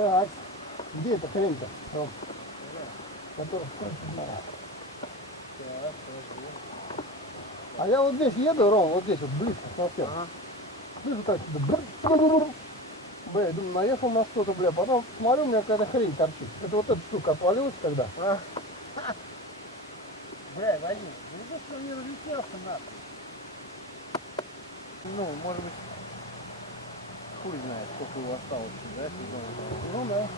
Так, где эта хрень-то, Ром? Которая сколько знает. А я вот здесь еду, Ром, вот здесь вот близко совсем. Ага. Слышу так, бля, я думаю, наехал на что-то, бля, потом смотрю, у меня какая-то хрень торчит. Это вот эта штука отвалилась когда? Бля, Вадим, ну то, что он не разлетелся нахуй. Ну, может быть, хуй знает, сколько его осталось, да, сезона. Ну да.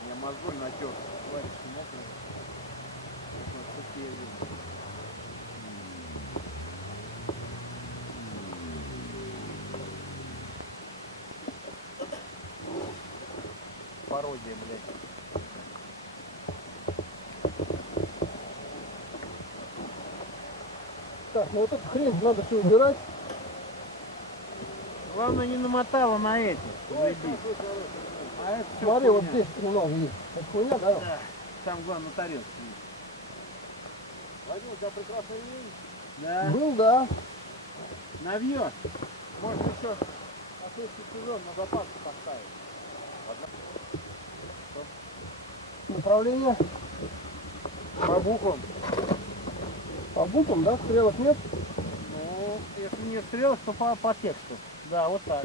У меня мозголь натер, хватит мокрый. Что я вижу. Пародия, блядь. Так, ну вот эту хрень надо все убирать. Главное, не намотала на эти. Заебись. А это всё Смотри, вот хуйня. здесь немного есть. Это хуйня, да? Да, там главное на тарелке. Вадим, у тебя прекрасный день. Да. Был, да. Навьет. Может еще на следующий сезон на запас поставить. Направление По буквам. по буквам, да? Стрелок нет? Ну, если не стрелок, то по тексту. Да, вот так.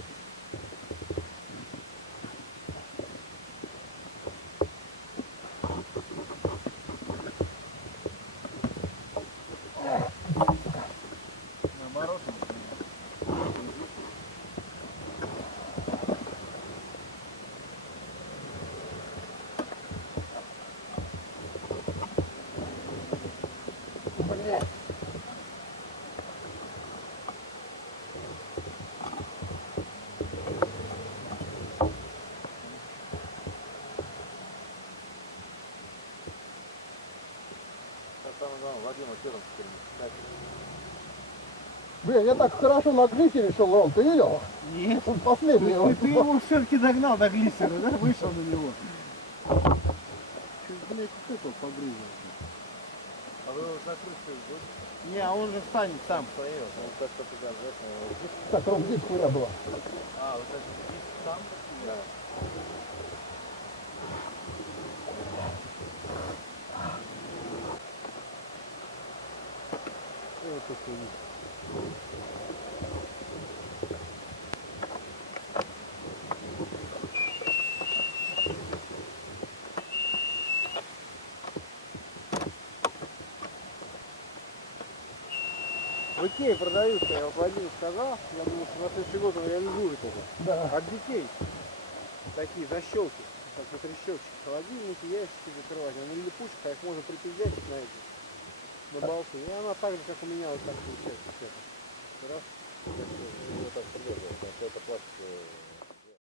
Наоборот. Блядь. Самое главное, Владимир, что там теперь? Блин, я так хорошо на глиссере шел, Ром, ты видел? Нет. Он последний. Ты его все-таки догнал до глиссера, да? Вышел на него. Чуть, блядь, стыкал погрызил. А вы его закрыли будете? Не, а он же встанет сам. Стоит, он так что-то даже. Так, Ром, здесь хуйня была. А, вот этот диск там? Да. Вот это есть. В Икее продаются, я вот Владимир сказал, я думаю, что на следующий год он реализует это. Да. От детей такие защелки, как на трещотчик, холодильники, ящики закрывать, они на липучках, а их можно припиздячить на эти, на болты. И она так же, как у меня, вот так получается. Раз, вот так придерживается, потому что это пластик.